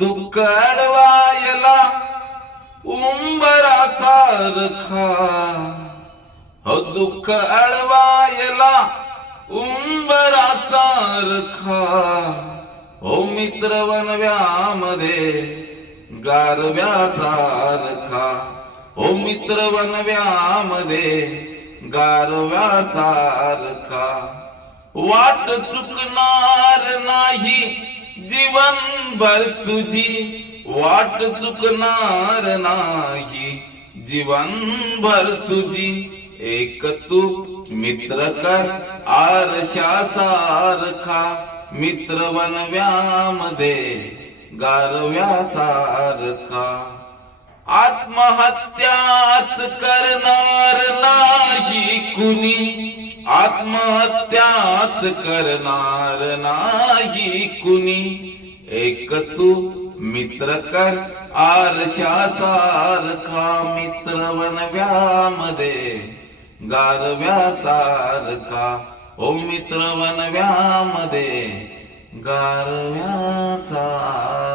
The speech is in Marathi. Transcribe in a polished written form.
दुःख अडवायला उंबरा सारखा, दुःख अडवायला उंबरा सारखा, मित्र वनव्यामध्ये गारव्या सारखा, मित्र वनव्यामध्ये गारव्या सारखा. वाट चुकणार नाही जीवनभर तुझी, वाट चुकणार नाही जीवनभर तुझी. एक तू मित्र कर आरशा सारखा, मित्र वनव्यामध्ये गारव्या सारखा. आत्महत्याच करणार नाही कुणी, आत्महत्याच करणार नाही कुणी. एक तू मित्र कर आरशा सारखा, मित्र वनव्यामध्ये गारव्या सारखा, मित्र वनव्यामध्ये गारव्या सारखा.